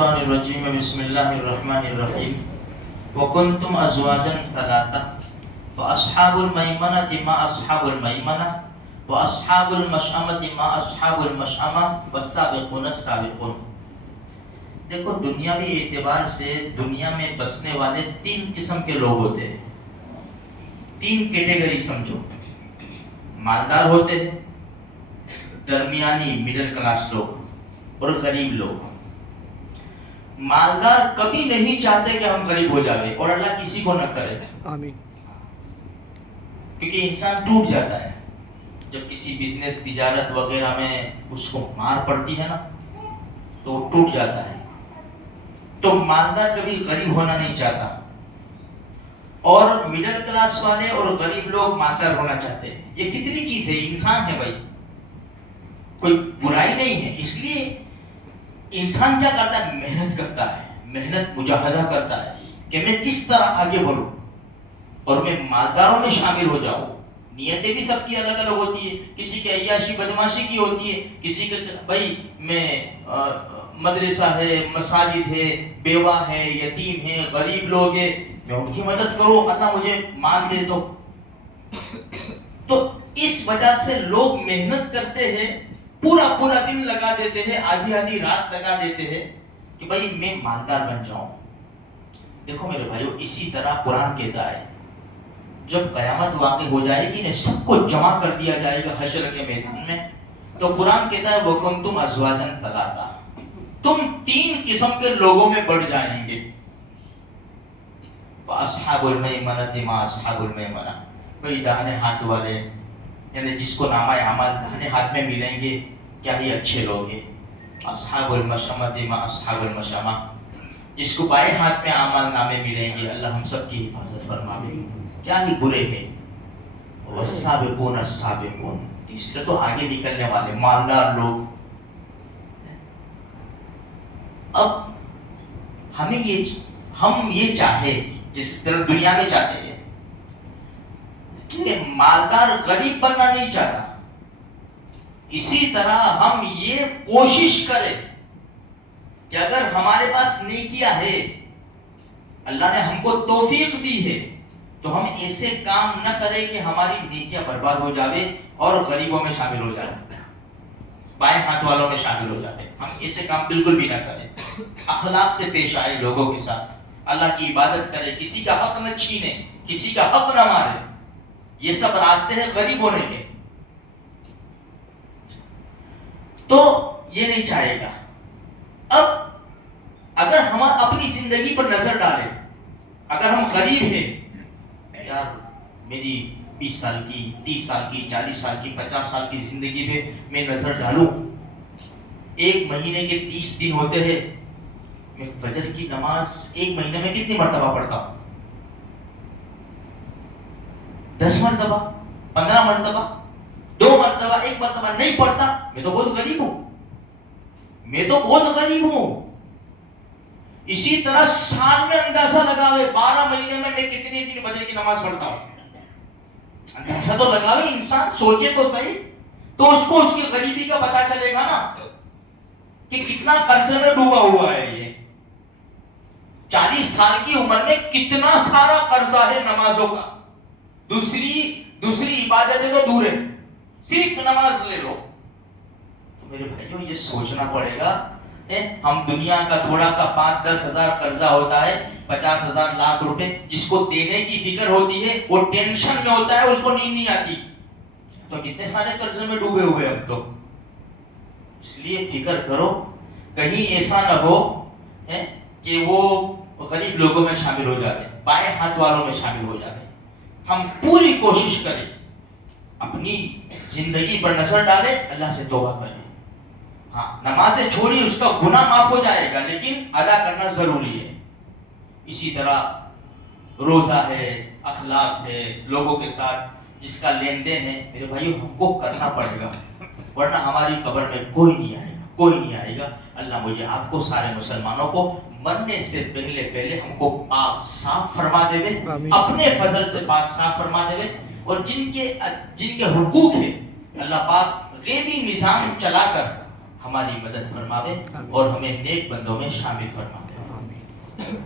الشیطان الرجیم بسم اللہ الرحمن الرحیم وکنتم ازواجا ثلاثہ فاصحاب المیمنۃ ما اصحاب المیمنہ واصحاب المشأمۃ ما اصحاب المشأمہ والسابقون السابقون۔ دیکھو دنیاوی اعتبار سے دنیا میں بسنے والے تین قسم کے لوگ ہوتے ہیں، تین کیٹیگری سمجھو۔ مالدار ہوتے ہیں، درمیانی مڈل کلاس لوگ اور غریب لوگ۔ مالدار کبھی نہیں چاہتے کہ ہم غریب ہو جاوے، اور اللہ کسی کو نہ کرے، آمین۔ کیونکہ انسان ٹوٹ جاتا ہے جب کسی بزنس تجارت وغیرہ میں اس کو مار پڑتی ہے نا، تو وہ ٹوٹ جاتا ہے۔ تو مالدار کبھی غریب ہونا نہیں چاہتا، اور مڈل کلاس والے اور غریب لوگ مالدار ہونا چاہتے ہیں۔ یہ فطری چیز ہے، انسان ہے بھائی، کوئی برائی نہیں ہے۔ اس لیے انسان کیا کرتا ہے؟ محنت کرتا ہے، محنت مجاہدہ کرتا ہے کہ میں کس طرح آگے بڑھوں اور میں مالداروں میں شامل ہو جاؤں۔ نیتیں بھی سب کی الگ الگ ہوتی ہے، کسی کی عیاشی بدماشی کی ہوتی ہے، کسی کے بھائی میں مدرسہ ہے، مساجد ہے، بیوہ ہے، یتیم ہے، غریب لوگ ہیں، میں ان کی مدد کروں، اللہ مجھے مال دے دو۔ تو اس وجہ سے لوگ محنت کرتے ہیں، پورا دن لگا دیتے ہیں، آدھی رات لگا دیتے ہیں کہ بھائی میں مالدار بن جاؤں۔ دیکھو میرے بھائیو، اسی طرح قرآن کہتا ہے جب قیامت واقع ہو جائے گی نا، سب کو جمع کر دیا جائے گا حشر کے میدان میں، تو قرآن کہتا ہے وَكُنْتُمْ أَزْوَاجًا ثَلَاثًا، تم تین قسم کے لوگوں میں بڑھ جائیں گے۔ فَأَصْحَابُ الْمَيْمَنَةِ مَا أَصْحَابُ الْمَيْمَنَةِ، بھائی داہنے ہاتھ والے، یعنی جس کو نامہ اعمال داہنے ہاتھ میں ملیں گے، کیا ہی اچھے لوگ ہیں۔ اصحاب المشأمۃ ما اصحاب المشأمہ، جس کو بائیں ہاتھ میں اعمال نامے ملیں گے، اللہ ہم سب کی حفاظت فرمائے، کیا ہی برے ہیں۔ والسابقون السابقون، اس لیے تو آگے نکلنے والے مالدار لوگ۔ اب ہم یہ چاہے، جس طرح دنیا میں چاہتے ہیں کہ مالدار غریب بننا نہیں چاہتا، اسی طرح ہم یہ کوشش کریں کہ اگر ہمارے پاس نیکیاں ہے، اللہ نے ہم کو توفیق دی ہے، تو ہم ایسے کام نہ کریں کہ ہماری نیکیاں برباد ہو جاوے اور غریبوں میں شامل ہو جائے، بائیں ہاتھ والوں میں شامل ہو جائے۔ ہم ایسے کام بالکل بھی نہ کریں، اخلاق سے پیش آئے لوگوں کے ساتھ، اللہ کی عبادت کرے، کسی کا حق نہ چھینے، کسی کا حق نہ مارے۔ یہ سب راستے ہیں غریب ہونے کے۔ تو یہ نہیں چاہے گا۔ اب اگر ہم اپنی زندگی پر نظر ڈالیں، اگر ہم غریب ہیں، یار میری 20 سال کی، 30 سال کی، 40 سال کی، 50 سال کی زندگی میں میں نظر ڈالوں، ایک مہینے کے 30 دن ہوتے ہیں، میں فجر کی نماز ایک مہینے میں کتنی مرتبہ پڑھتا ہوں؟ 10 مرتبہ، 15 مرتبہ، 2 مرتبہ، 1 مرتبہ نہیں پڑھتا، میں تو بہت غریب ہوں، میں تو بہت غریب ہوں۔ اسی طرح سال میں اندازہ لگاوے، 12 مہینے میں میں کتنے دن فجر کی نماز پڑھتا ہوں، اندازہ تو لگاوے، انسان سوچے تو صحیح، تو اس کو اس کی غریبی کا پتہ چلے گا نا کہ کتنا قرضے میں ڈوبا ہوا ہے یہ۔ 40 سال کی عمر میں کتنا سارا قرضہ ہے نمازوں کا، دوسری عبادتیں تو دور ہے، صرف نماز لے لو۔ تو میرے بھائیوں یہ سوچنا پڑے گا، ہم دنیا کا تھوڑا سا 5-10 ہزار قرضہ ہوتا ہے، 50,000 لاکھ روپے، جس کو دینے کی فکر ہوتی ہے وہ ٹینشن میں ہوتا ہے، اس کو نیند نہیں آتی، تو کتنے سارے قرضے میں ڈوبے ہوئے اب تو۔ اس لیے فکر کرو کہیں ایسا نہ ہو کہ وہ غریب لوگوں میں شامل ہو جائے، بائیں ہاتھ والوں میں شامل ہو جائے۔ ہم پوری کوشش کریں، اپنی زندگی پر نظر ڈالیں، اللہ سے توبہ کریں۔ ہاں نمازیں چھوڑی، اس کا گناہ معاف ہو جائے گا، لیکن ادا کرنا ضروری ہے۔ اسی طرح روزہ ہے، اخلاق ہے، لوگوں کے ساتھ جس کا لین دین ہے، میرے بھائیو ہم کو کرنا پڑے گا، ورنہ ہماری قبر میں کوئی نہیں آئے گا۔ اللہ مجھے آپ کو، سارے مسلمانوں کو مرنے سے پہلے ہم کو پاک صاف فرما دے، اپنے فضل سے پاک صاف فرما دے، اور جن کے حقوق ہیں اللہ پاک غیبی نظام چلا کر ہماری مدد فرماوے اور ہمیں نیک بندوں میں شامل فرماوے.